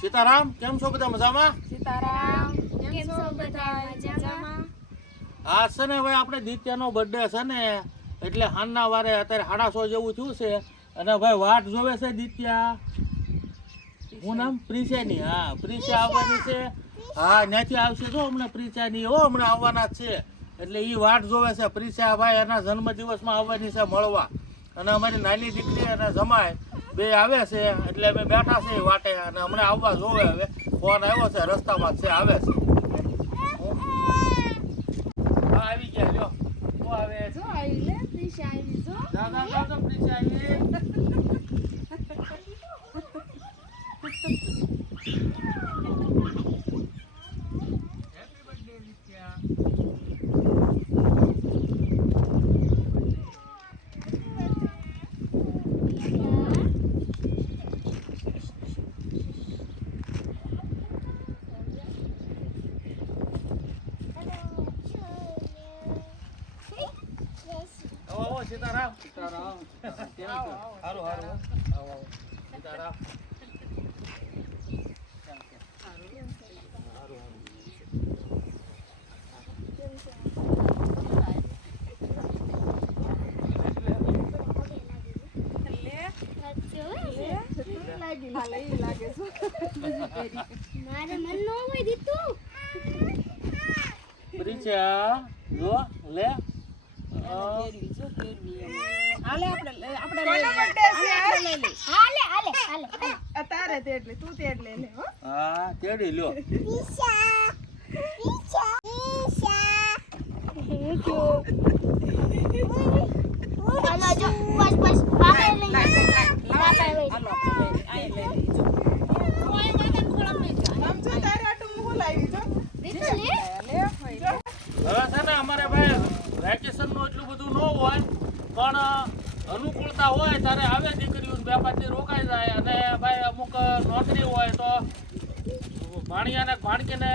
સીતારામ કેમ છો બધા મજામાં? સીતારામ કેમ છો બધા મજામાં? આ છે ને ભાઈ આપણે દિત્યાનો બર્થડે છે ને એટલે હાનના વારે અત્યારે સાડા સો જેવું થયું છે. અને ભાઈ વાટ જોવે છે દિત્યા. હું નામ પ્રિસાની હા પ્રિસા આવવાની છે. હા ત્યાંથી આવશે જો હમણાં પ્રિસાની હો હમણાં આવવાના છે. એટલે એ વાટ જોવે છે પ્રિસા ભાઈ એના જન્મદિવસમાં આવવાની છે મળવા. અને અમારી નાની દીકરી અને જમાય. બે આવે છે એટલે અમે બેઠા છે વાટે અને હમણાં આવવા જોવે હવે. ફોન આવ્યો છે રસ્તામાં છે આવે છે. હા આવી ગયા લ્યો. આવે? જો આવી લે દિશા આવી જો. દાદા દાદા પ્રિસા આવી હેપી બર્થડે દિત્યા આવો આવો સીતારામ સીતારામ આવો હારું હારું આવો આવો સીતારામ મારે મન નો હોય દીતું પ્રિસા જો લે અ, હાલે આપણે લે- આપણે લઈ કોનો લઈએ. birthday છે? હાલે આપણે લઈ લઈએ. હાલે હાલે હાલે હાલે અમારે ભાઈ એટલું બધું ન હોય પણ અનુકૂળતા હોય ત્યારે આવે દીકરીઓ બે રોકાઈ જાય અને ભાઈ અમુક નોકરી હોય તો ભાણિયાને, ભાણકીને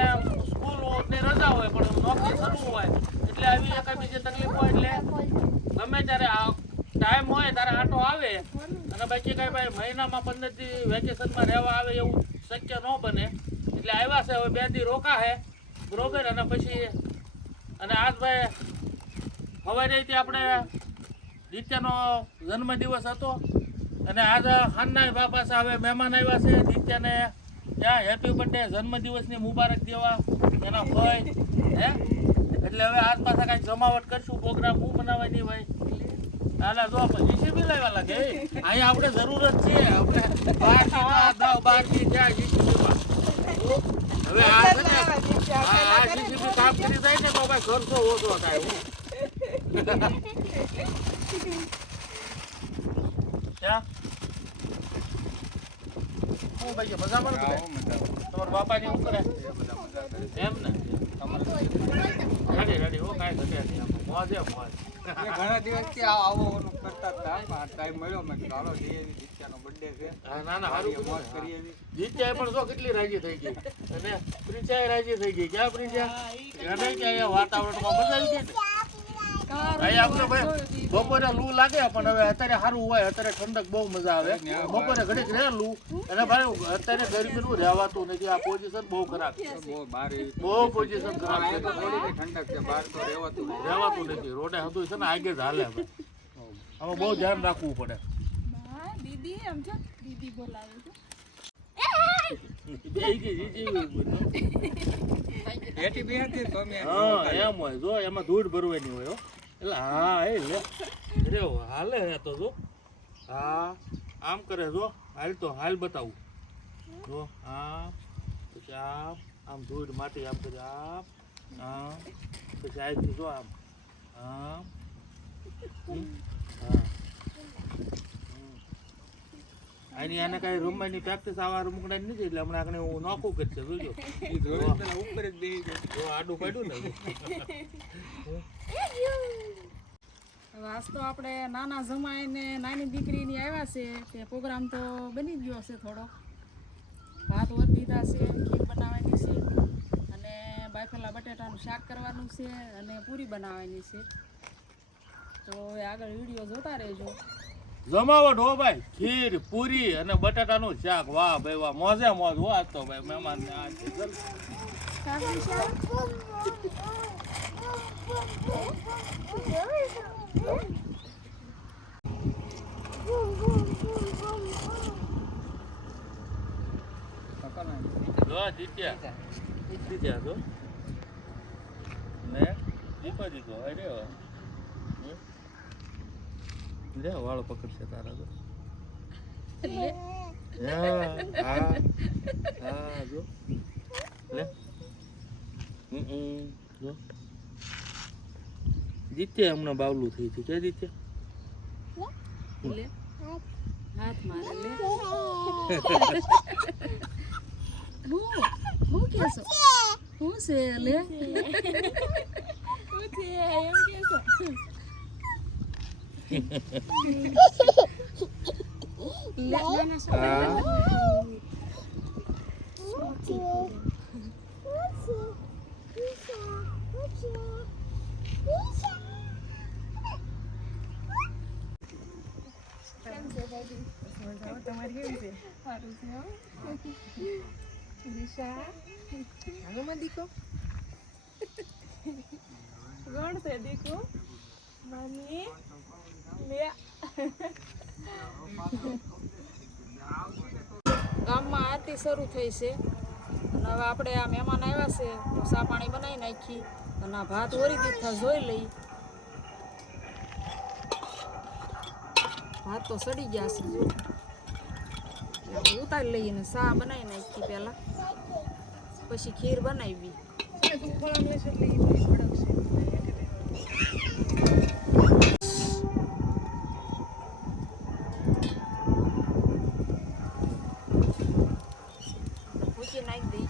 સ્કૂલની રજા હોય, પણ નોકરી શરૂ હોય. એટલે આવી એક બીજી તકલીફ હોય એટલે ગમે ત્યારે આ ટાઈમ હોય ત્યારે આટો આવે. અને બાકી કઈ ભાઈ મહિનામાં પંદર દી વેકેશનમાં રહેવા આવે એવું શક્ય ન બને. એટલે આવ્યા છે, હવે બે દી રોકા છે બરોબર, અને પછી અને આજ ભાઈ હવે રીતે આપણે નિત્યનો જન્મદિવસ હતો. અને આજ ખાનના બાપા પાસે હવે મહેમાન આવ્યા છે દિત્યાને ત્યાં હેપી બર્થડે જન્મદિવસની મુબારક દેવા, એના ભાઈ હે? એટલે હવે આજ પાછા કાંઈક જમાવટ કરશું, પ્રોગ્રામ હું બનાવવાની ભાઈ. હાલા, જો જીસીબી લાવ્યા લાગે અહીંયા આપણે જરૂર જ છે કરી જાય ને તો ભાઈ ખર્ચો ઓછો થાય ક્યાં? હું ભાઈ મજામાં ને? તમારા શું કરે? એમ ને. મોજે મોજ. ઘણા દિવસથી આ આવો કરતા હતા ટાઈમ મળ્યો મેં ચાલો હાલો જઈએ દીક્ષાનો birthday છે. ના ના સારું મોજ. કરીએ જીત્યા પણ જો કેટલી રાજી થઈ ગઈ. અને રાજી થઈ ગઈ. ક્યાં પ્રિચા? એને કે વાતાવરણમાં મજા આવી ગઈ ને અહીંયા આપણે ભાઈ બપોરે લૂ લાગે પણ હવે અત્યારે સારું હોય અત્યારે ઠંડક બહુ મજા આવે. બપોરે ઘડીક રહે લૂ અને ભાઈ અત્યારે ગરમીનું રહેવાતું નથી આ પોઝિશન બહુ ખરાબ છે. બહુ પોઝિશન ખરાબ છે. ઠંડક છે બહાર તો રહેવાતું નથી. રહેવાતું નથી. રોડે હતું છે ને આગે જ હાલે હવે. આમાં બહુ ધ્યાન રાખવું પડે. દીદી એમ છે દીદી બોલાવે છે. એમ હોય જો એમાં ધૂળ ભરવાની હોય એટલે હા એ લે અરે હાલે હે તો જો હા આમ કરે જો હાલ તો હાલ બતાવું જો હા પછી આમ આમ ધૂળ માટી આમ કરી આમ આમ પછી આવી જો આમ આમ હા. હમ. આની આને રૂમમાં ની પ્રેક્ટિસ આવા રમકડાની નથી એટલે હમણાં આગળ હું નોખું કરશે જોજો ઈ જોઈને પેલા ઉપર જ બેસી ગયો. જો આડું પડ્યું ને આજ તો આપણે નાના જમાઈ ને નાની દીકરીની આવ્યા છે તે પ્રોગ્રામ તો બની ગયો છે થોડો ભાત વર દીધા છે ખીર બનાવવાની છે અને બાફેલા બટેટાનું શાક કરવાનું છે અને પૂરી બનાવવાની છે તો હવે આગળ વીડિયો જોતા રહેજો જમાવટ હો ભાઈ, ખીર, પૂરી અને બટાટાનું શાક વાહ ભાઈ, વાહ મોજે મોજ, હો આજ તો ભાઈ, મહેમાન ને આ છે. ચાલ. જો આ જીત્યા જીત્યા જો ને જીતો જીતો અરે વાહ. હમ. લે વાળ પકડશે તારા તો. હા હા હા જો. લે. હમ હમ. જો. જીત્યા હમણાં બાવલું થઈ હતી કે જીત્યા લે. હાથ મારે હું. હું કેસો હું છે લે? શું છે એમ કેસો હા તમારી કેવી છે સારું છે. દિશા દીકો કોણ છે દીકો લે ગામમાં આરતી શરૂ થઈ છે. અને હવે આપણે આ મહેમાન આવ્યા છે સા પાણી બનાવી નાખી અને આ ભાત ઓરી દીધા, જોઈ લઈ. ભાત તો સડી ગયા છે. જો ઉતારી લઈએ ને સા બનાવી નાખી પહેલાં. પછી ખીર બનાવી તું ફળામ લેશે એટલે ઈ થોડી ભડકશે ભૂકી નાખી દઈ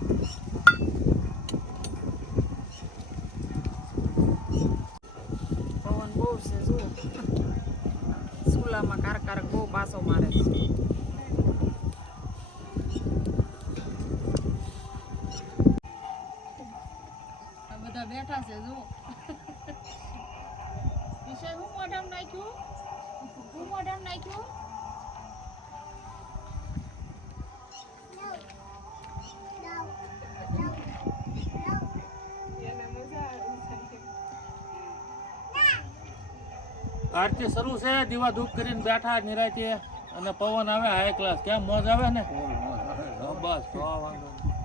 પવન બહુ છે જુઓ સુલામાં કારક કારક બહુ પાસો મારે બધા બેઠા છે, જુઓ. વિષય હું મોઢામાં નાખ્યું? હું મોઢામાં નાખ્યું? આરતી શરૂ છે, દીવા ધૂપ કરીને બેઠા નિરાયતે અને પવન આવે હાઈ ક્લાસ કેમ મોજ આવે ને? બસ તો વાંધો નહીં.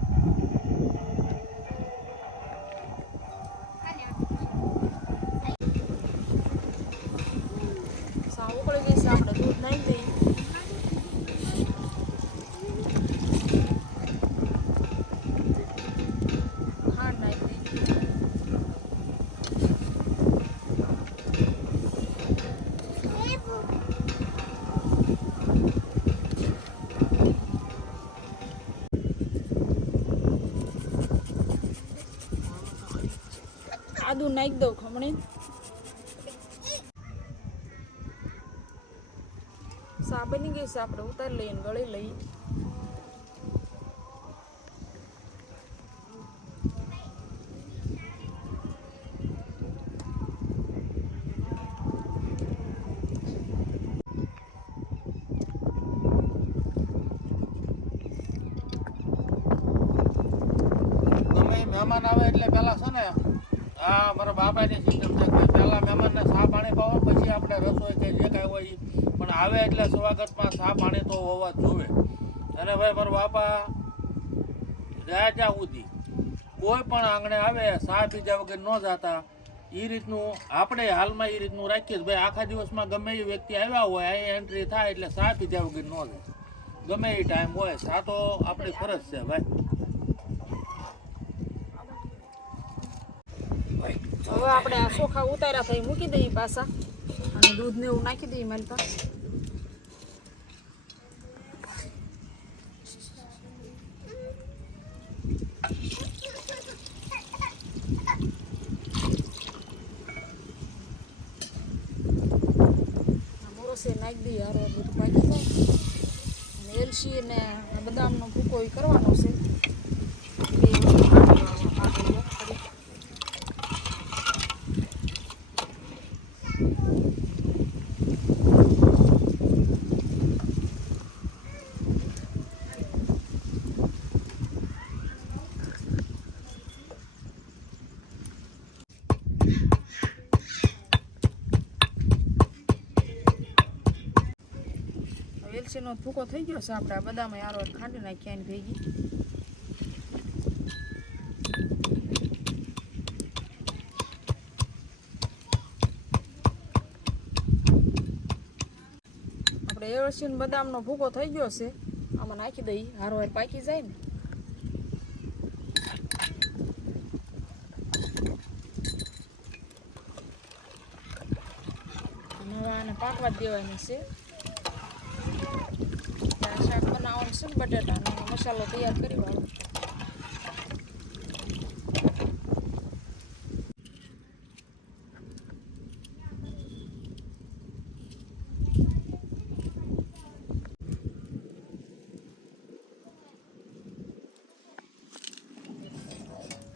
સા ઉકળી જઈશ આપણે. દૂધ નાખી દઈએ ખાંડ નાખી દઈએ આદુ નાખી દઉં ખમણી સા બની ગઈ છે આપણે ઉતારી લઈએ ને ગળી લઈએ. મહેમાન આવે એટલે પેલા છે ને, આ મારા બાપાની સિસ્ટમ છે પેલા મહેમાનને ચા પાણી પાવો પછી આપણે રસોઈ કે જે કાંઈ હોય પણ આવે એટલે સ્વાગતમાં સા પાણી તો હોવા જોવે. અને ભાઈ, મારા બાપા રહ્યા ત્યાં સુધી કોઈ પણ આંગણે આવે, સા પીધા વગર ન જાતા. એ રીતનું આપણે હાલમાં એ રીતનું રાખીએ. ભાઈ, આખા દિવસમાં ગમે એ વ્યક્તિ આવ્યા હોય અહીં એન્ટ્રી થાય એટલે સા પીધા વગર ન જાય ગમે એ ટાઈમ હોય, સા તો આપણી ફરજ છે, ભાઈ. હવે આપણે આ ચોખા ઉતાર્યા થઈ મૂકી દઈએ પાછા. અને દૂધ ને એવું નાખી દઈએ મારી પાસે. મોરસે નાખી દઈએ હારો બધું પાકી જાય. અને એલસી ને બદામનો ભૂકો એ કરવાનો છે. એવસીનો ભૂકો થઈ ગયો છે આપણે આ બદામ યારો ખાંડી નાખ્યા એની ભેગી. આપણે એવસીન બદામનો ભૂકો થઈ ગયો છે. આમાં નાખી દઈ હારો હાર પાકી જાય ને. આને પાકવા દેવાના છે. બનાવવાનું છે બટાટાનો. મસાલો તૈયાર કરી વાળો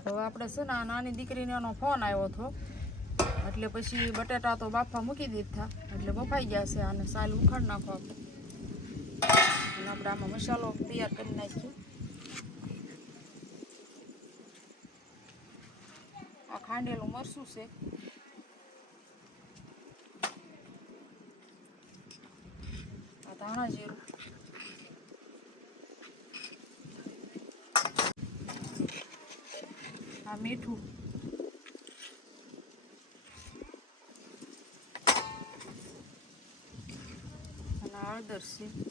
હવે આપણે છે ને નાની દીકરીને ફોન આવ્યો હતો. એટલે પછી બટાટા તો બાફા મૂકી દીધા. એટલે બફાઈ ગયા છે અને સાલ ઉખાડ નાખો આપણે આપણે આમાં મસાલો તૈયાર કરી નાખીએ આ ખાંડેલું મરસું છે. આ ધાણા જીરું. આ મીઠું. અને હળદર છે.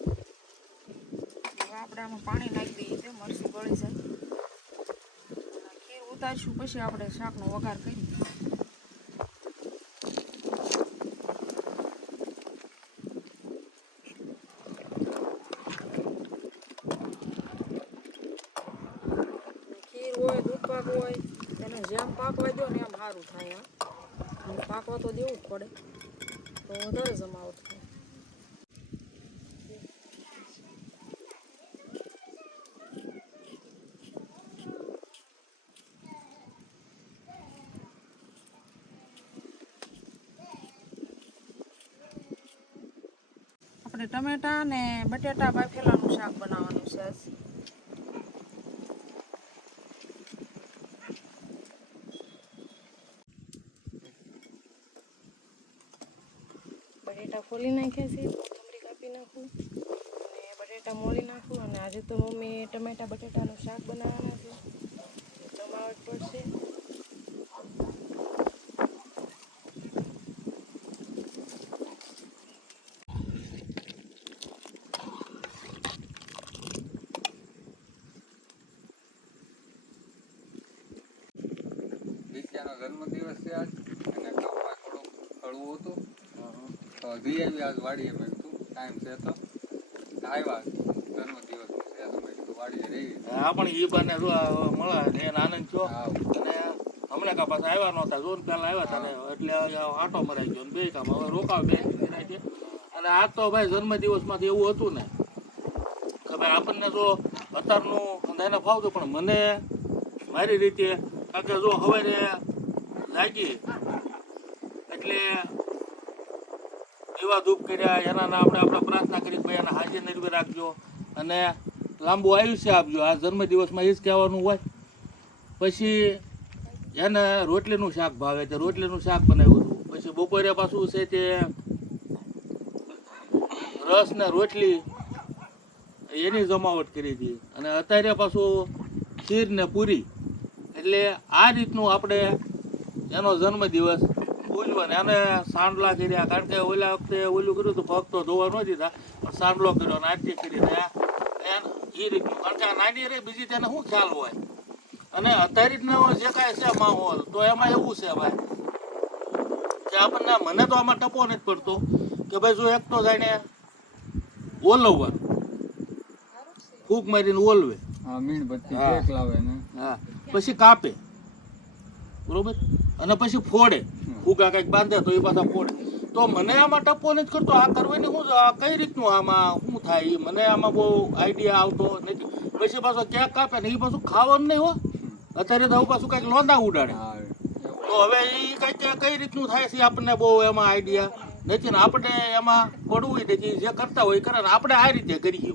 આમાં પાણી નાખી દઈએ તે મરચું ગળી જાય. ખીર ઉતારીશું પછી આપણે શાકનો વઘાર કરી ખીર હોય, દૂધ હોય તેને જેમ પાકવા દો ને એમ સારું થાય અને પાકવા તો દેવું જ પડે. તો વધારે જમાવટ થાય આપણે ટમેટા ને બટેટા બાફેલાનું શાક બનાવવાનું છે આજ. બટેટા ફોલી નાખ્યા છે કોથમરી કાપી નાખું અને બટેટા મોળી નાખું અને આજે તો મમ્મી ટમેટા બટેટાનું શાક બનાવવાના છે જમાવટ પડશે દીકરાનો જન્મદિવસ છે આજ. અને કામમાં થોડુંક હળવું હતું. તો જઈ આવી આજ વાડીએ મેં કીધું ટાઈમ છે તો આવ્યા જન્મદિવસ છે તો મેં કીધું વાડીએ રહી. હા પણ એ બાને જો મળે એને આનંદ થયો અને હમણાં કા પાછા આવ્યા નહોતા જોન પહેલાં આવ્યા હતા ને એટલે આટો મરાઈ ગયો ને બે કામ હવે રોકાવ બે નિરાંતે. અને આ તો ભાઈ જન્મદિવસમાંથી એવું હતું ને કે ભાઈ આપણને જો અત્યારનું અંધાઈને ફાવતું પણ મને મારી રીતે કારણ કે જો હવે લાગી. એટલે એવા ધૂપ કર્યા, એના આપણે આપણે પ્રાર્થના કરી ભાઈ એને હાજર નિર્ભય રાખજો અને લાંબુ આયુષ્ય આપજો. આ જન્મદિવસમાં એ જ કહેવાનું હોય. પછી એને રોટલીનું શાક ભાવે છે, રોટલીનું શાક બનાવ્યું હતું. પછી બપોરે પાછું છે તે રસ ને રોટલી એની જમાવટ કરી હતી. અને અત્યારે પાછું ખીર ને પૂરી. એટલે આ રીતનું આપણે એનો જન્મદિવસ ઉજવન એને સાંડલા કર્યા કારણ કે ઓલા વખતે ઓલું કર્યું હતું ભક્તો ધોવા ન દીધા પણ સાંડલો કર્યો આરતી કરી એ રીતનું કારણ કે આ નાની રે બીજી તેને શું ખ્યાલ હોય? અને અત્યારેનો જે કાંઈ છે માહોલ તો એમાં એવું છે ભાઈ કે આપણને મને તો આમાં ટપો નથી પડતો કે ભાઈ જો એક તો જાણે ઓલવવાનું ફૂંક મારીને ઓલવે. હા મીણબત્તી લાવે ને. હા. પછી કાપે. બરોબર? અને પછી ફોડે. ફૂગા કંઈક બાંધે તો એ પાછા ફોડે. તો મને આમાં ટપો નથી કરતો આ કરવાની શું કઈ રીતનું આમાં શું થાય? મને આમાં બહુ આઈડિયા આવતો નથી. પછી પાછો કેક કાપે ને એ પાછું ખાવાનું નહીં હો. અત્યારે તો પાછું કંઈક લોંદા ઉડાડે. તો હવે એ કંઈક કઈ રીતનું થાય છે આપણને બહુ એમાં આઈડિયા નથી ને આપણે એમાં પડવું નથી જે કરતા હોય કરે આપણે આ રીતે કરીએ.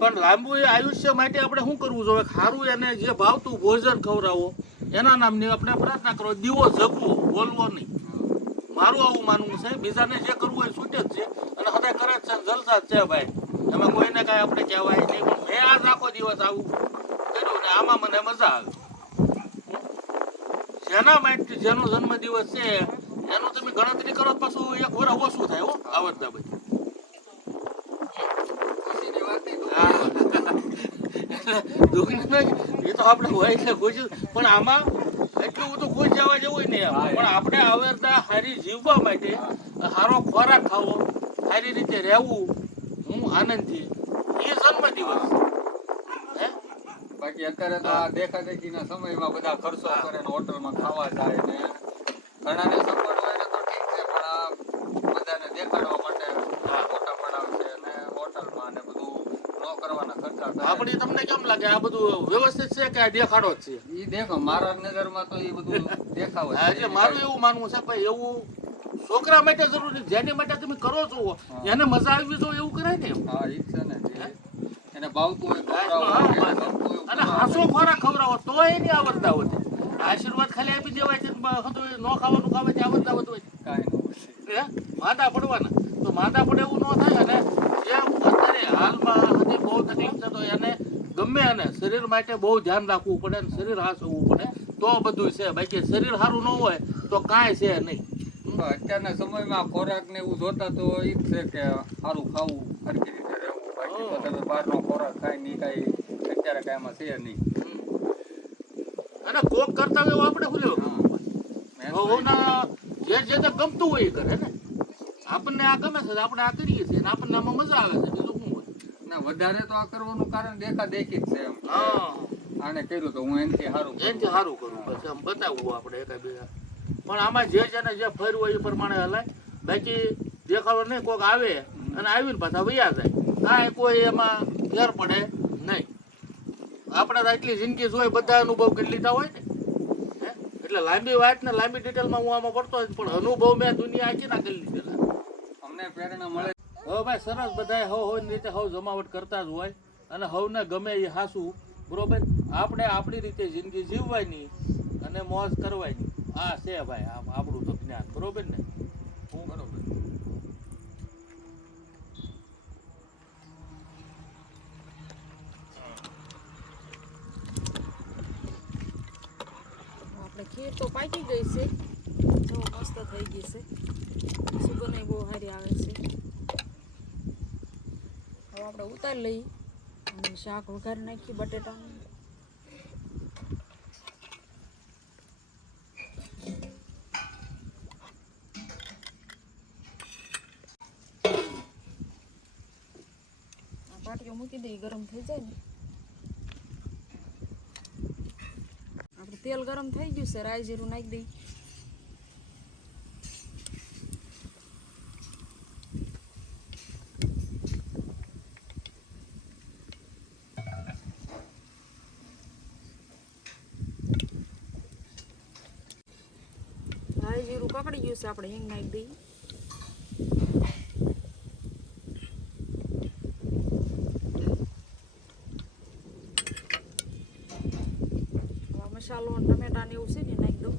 પણ લાંબુ આયુષ્ય માટે આપણે શું કરવું જોઈએ? સારું એને જે ભાવતું ભોજન ખવડાવો એના નામની આપણે પ્રાર્થના કરો, દીવો જગવો, બોલવો નહીં. મારું આવું માનવું છે, બીજાને જે કરવું હોય છૂટે જ છે, અને હદે કરે જ છે જલસા છે ભાઈ. એમાં કોઈને કાંઈ આપણે કહેવાય નહીં, પણ મેં આજ આખો દિવસ આવું કર્યું ને આમાં મને મજા આવે. જેના માટે જેનો જન્મદિવસ છે, એનું તમે ગણતરી કરો પાછું એક વર ઓછું થાય હો, આવડતા બધી ખુશીની વાત ઈ તો દુઃખની નહીં, એ તો આપણે હોય એટલે ખુશ પણ આમાં એટલું બધું ખુશ જવા જેવું નહીં. પણ આપણે આવડતા સારી જીવવા માટે સારો ખોરાક ખાવો સારી રીતે રહેવું હું આનંદથી એ જન્મદિવસ બાકી અત્યારે તો આ દેખાદેખીના સમયમાં બધા ખર્ચો કરે ને હોટલમાં ખાવા જાય ને ઘણાને સગવડ હોય ને તો ઠીક છે પણ આ બધાને દેખાડવા માટે ફોટા પડાવે છે અને હોટલમાં ને બધું ન કરવાના ખર્ચા કરે આપણી લાગે આ બધું વ્યવસ્થિત છે કે આ દેખાડો જ છે? ઈ દેખો મારા નજરમાં તો ઈ બધું દેખાવ છે. એટલે મારું એવું માનવું છે ભાઈ એવું છોકરા માટે જરૂરી જેને માટે તમે કરો છો એને મજા આવી જો એવું કરે ને હા ઈ છે ને એને ભાવતું હોય ખવડાવો, અને. હાસો ખોરાક ખવડાવો તો એની આવડતા હોય. આશીર્વાદ ખાલી આપી દેવાય છે ને હતું ન ખાવાનું ખાવે તે આવડતા હોત હોય કાંઈ ન માદા પડવાના. તો માદા પડે એવું ન થાય અને જે અત્યારે હાલમાં હજી બહુ તકલીફ છે તો એને ગમે અને શરીર માટે બહુ ધ્યાન રાખવું પડે અને શરીર હાસવું પડે તો બધું છે. બાકી શરીર સારું ન હોય તો કાંઈ છે નહીં. અત્યારના સમયમાં ખોરાક ને એવું જોતા તો એ જ છે કે સારું ખાવું સરખી રીતે રહેવું. બાકી તમે બહારનો ખોરાક ખાય નહીં કાંઈ અત્યારે કાંઈ એમાં છે નહીં. અને કોક કરતા હોય એવું આપણે ખુલ્યો જે જે તે ગમતું હોય એ કરે ને. આપણને આ ગમે છે આપણે આ કરીએ છીએ અને આપણને આમાં મજા આવે છે. ના વધારે તો આ કરવાનું કારણ દેખા દેખી જ છે એમ. હા. આને કર્યું તો હું એનથી સારું એનથી સારું કરવું બસ આમ બતાવવું આપણે એકા બીજા પણ આમાં જે જેને જે ફર્યું હોય એ પ્રમાણે હલાય. બાકી દેખાડો નહીં કોઈક આવે અને આવીને પાછા વૈયા જાય. કાંઈ કોઈ એમાં ફેર પડે નહીં. આપણે તો આટલી જિંદગી જોઈ બધા અનુભવ કરી લીધા હોય ને? એટલે લાંબી વાત ને લાંબી ડિટેલમાં હું આમાં પડતો પણ અનુભવ મેં દુનિયા આખી ના કરી લીધેલા. અમને પ્રેરણા મળે હવે ભાઈ સરસ બધાય હવ હોય રીતે હવ જમાવટ કરતા જ હોય અને હવને ગમે એ હાસું બરોબર? આપણે આપણી રીતે જિંદગી જીવવાની અને મોજ કરવાની. આ છે ભાઈ આમ આપણું તો જ્ઞાન બરોબર ને? હું બરોબર. આપણે ખીર તો પાકી ગઈ છે. જો મસ્ત થઈ ગઈ છે. સુગંધ બહુ સારી આવે છે. આપણે ઉતારી લઈ અને શાક વઘારી નાખીએ બટેટાનું. પાટીઓ મૂકી દઈ ગરમ થઈ જાય ને. આપણે તેલ ગરમ થઈ ગયું છે, રાઈ જીરું નાખી દઈ રાઈ જીરું પકડી ગયું છે આપણે હિંગ નાખી દઈએ. મસાલો ટમેટાને એવું છે ને નાખી દઉં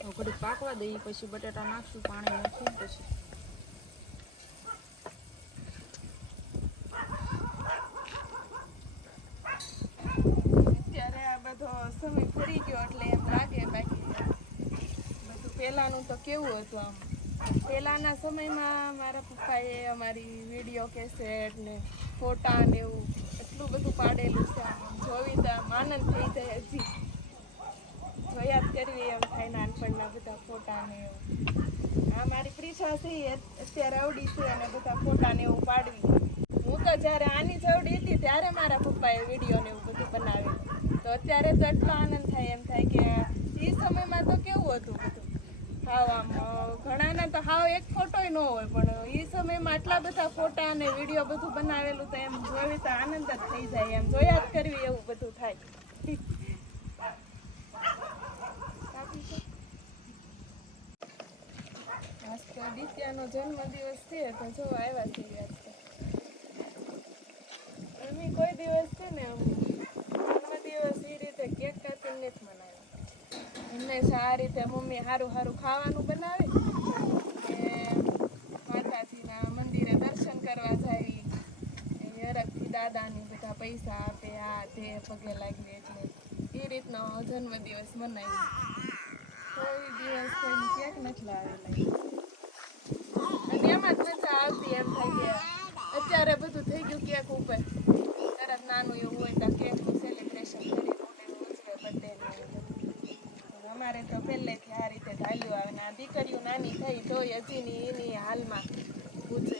હવે ઘડીક પાકવા દઈએ, પછી બટેટા નાખશું, પાણી નાખીને પછી. તો કેવું હતું આમ. પહેલાંના સમયમાં મારા પપ્પાએ અમારી વીડિયો કેસેટ ને ફોટા ને એવું એટલું બધું પાડેલું છે જોવી તો આનંદ થઈ જાય હજી. જોયા જ કરવી એમ થાય નાનપણના બધા ફોટા ને એવું. આ મારી પ્રીછા છે, એ અત્યારે આવડી છે અને બધા ફોટા ને એવું પાડવી. હું તો જ્યારે આની જવડી હતી ત્યારે મારા પપ્પાએ વીડિયો ને એવું બધું બનાવ્યું. તો અત્યારે તો એટલો આનંદ થાય એમ થાય કે એ સમયમાં તો કેવું હતું બધું? હાવ આમ ઘણાના તો હાવ એક ફોટોય ન હોય, પણ એ સમયમાં આટલા બધા ફોટા અને વીડિયો બધું બનાવેલું તો એમ જોવી તો આનંદ જ થઈ જાય, એમ જોયા જ કરવી એવું બધું થાય આજ તો દિત્યાનો જન્મદિવસ છે તો જો આવ્યા છે આજ અમે કોઈ દિવસ છે ને જન્મદિવસ એ રીતે કેક કાપીને નથી મનાવ્યો. હંમેશા આ રીતે મમ્મી સારું સારું ખાવાનું બનાવે માતાજીના મંદિરે દર્શન કરવા જાય. હરખથી દાદાની બધા પૈસા આપે, આ તે પગે લાગીએ એટલે એ રીતનો જન્મદિવસ મનાવી કોઈ દિવસ કોઈની કેક નથી લાવેલા. અને એમાં જ મજા આવતી એમ થાય કે અત્યારે બધું થઈ ગયું કેક ઉપર. તરત નાનું એવું હોય તો કેકનું સેલિબ્રેશન કરી બર્થડે અમારે તો પહેલેથી આ રીતે ચાલ્યું આવે ને દીકરીઓ નાની થઈ તોય હજી ની એની હાલમાં પૂછે.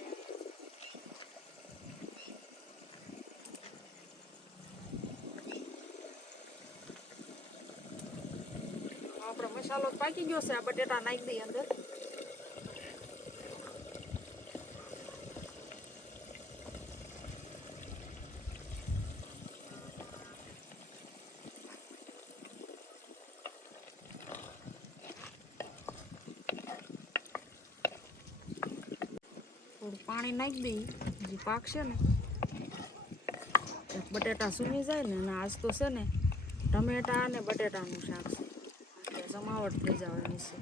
આપણે મસાલો પાકી ગયો છે, આ બટેટા નાખી દઈએ અંદર. પાણી નાખી દઈએ પાક પાકશે ને. બટેટા સૂની જાય ને અને આજ તો છે ને, ટમેટા અને બટેટાનું શાક છે. જમાવટ થઈ જવાની છે.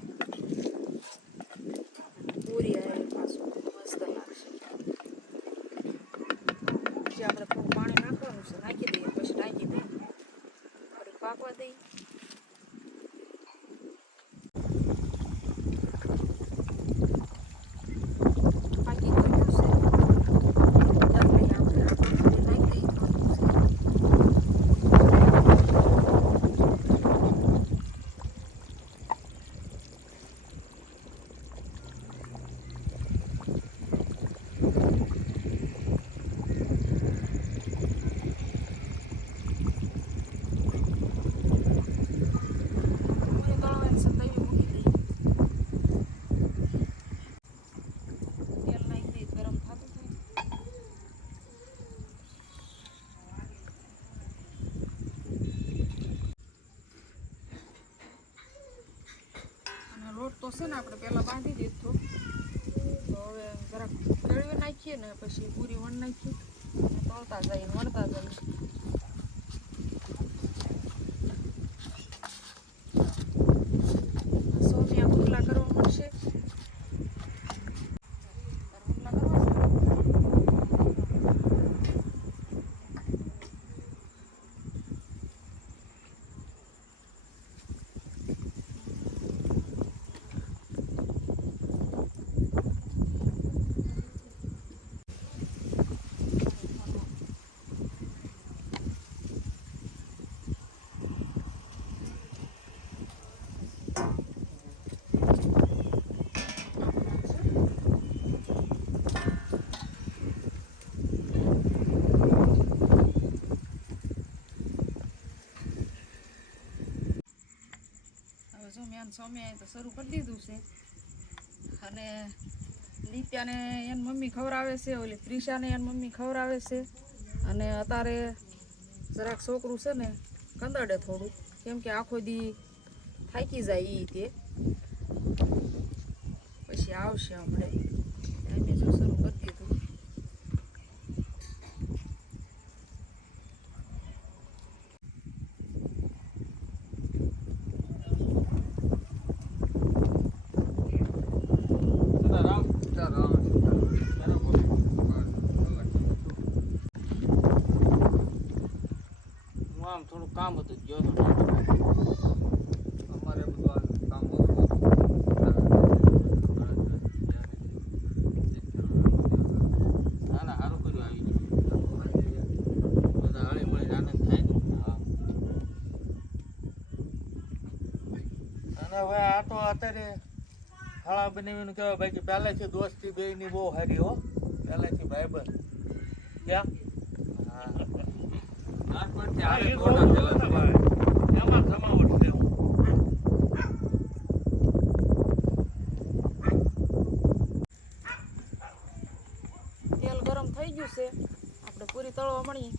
પૂરી આવે પાછું. મસ્ત લાગશે. પછી આપણે પાણી નાખવાનું છે. નાખી દઈએ, પછી નાખી દઈએ. પાકવા દઈએ પાકી ગયું છે એટલે આપણે આ નાખી દઈએ પૂરી તળવાની છે તવી મૂકી દઈએ તેલ નાખી દઈએ ગરમ થતું થાય છે ને, આપણે પહેલાં બાંધી દીધું. તો હવે જરાક ગળવી નાખીએ ને, પછી પૂરી વણ નાખીએ. તળતા જાય વણતા જાય જો તો શરૂ કરી દીધું છે. અને નિત્યાને એની મમ્મી ખવડાવે છે, ઓલી ત્રિષાને એની મમ્મી ખવડાવે છે. અને અત્યારે જરાક છોકરું છે ને કંદડે થોડું. કેમ કે આખો દી થાકી જાય એ તે. પછી આવશે હમણાં એમ જો શરૂ કરી દીધું રામ ચાલો, ચાલો. હું આમ ગયો અમારે બધું આ કામ ઓછું ના ના સારું કર્યું આવી બધા હળી મળીને આનંદ થાય અને હવે આ તો અત્યારે હાળા બનાવીને કહેવાય બાકી પહેલેથી દોસ્તી બેયની બહુ સારી હો. પહેલેથી ભાઈબંધ. ક્યાં? હા. હારે મોટા થયેલા છે. એમાં જમાવટ છે હું તેલ ગરમ થઈ ગયું છે આપણે પૂરી તળવા મળીએ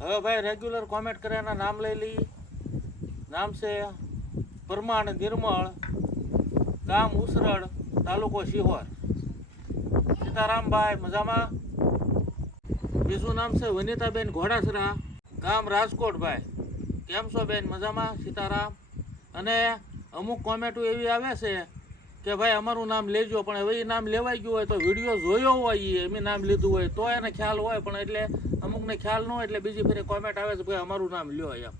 હવે ભાઈ રેગ્યુલર કોમેન્ટ કરે એના નામ લઈ લઈએ. નામ છે પરમાણ નિર્મળ, ગામ ઉસરડ, તાલુકો શિહોર. સીતારામભાઈ, મજામાં? બીજું નામ છે વનિતાબેન ઘોડાસરા, ગામ રાજકોટભાઈ. કેમ છો બેન? મજામાં? સીતારામ? અને અમુક કોમેન્ટો એવી આવે છે કે ભાઈ અમારું નામ લેજો, પણ હવે એ નામ લેવાઈ ગયું હોય તો વીડિયો જોયો હોય એમ નામ લીધું હોય, તો એને ખ્યાલ હોય, પણ એટલે અમુકને ખ્યાલ ન હોય એટલે બીજી ફરી કોમેન્ટ આવે છે, ભાઈ, અમારું નામ લ્યો એમ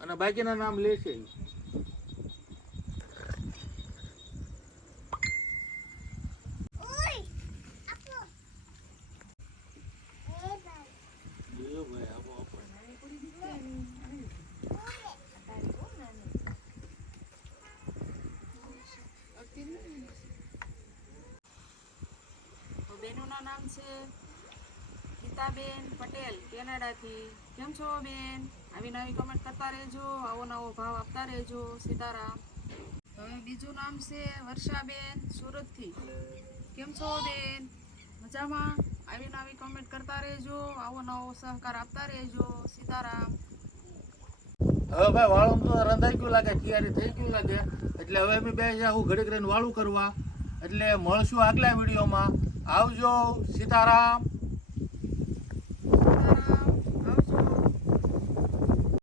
અને બાકીના નામ લે છે. બેનોના નામ છે? ગીતાબેન પટેલ, કેનેડાથી. કેમ છો બેન? આવી નવી કમેન્ટ કરતા રહેજો, આવો નવો ભાવ આપતા રહેજો, સીતારામ. હવે બીજું નામ છે વર્ષાબેન સુરતથી. કેમ છો બેન? મજામાં? આવી નવી કમેન્ટ કરતા રહેજો, આવો નવો સહકાર આપતા રહેજો, સીતારામ. હવે ભાઈ વાળું તો રંધાઈ ગયું લાગે, તૈયારી થઈ ગયું લાગે. એટલે હવે અમે બે જાઉં ઘડીક રહીને વાળું કરવા. એટલે મળશું આગલા વિડીયોમાં. આવજો, સીતારામ.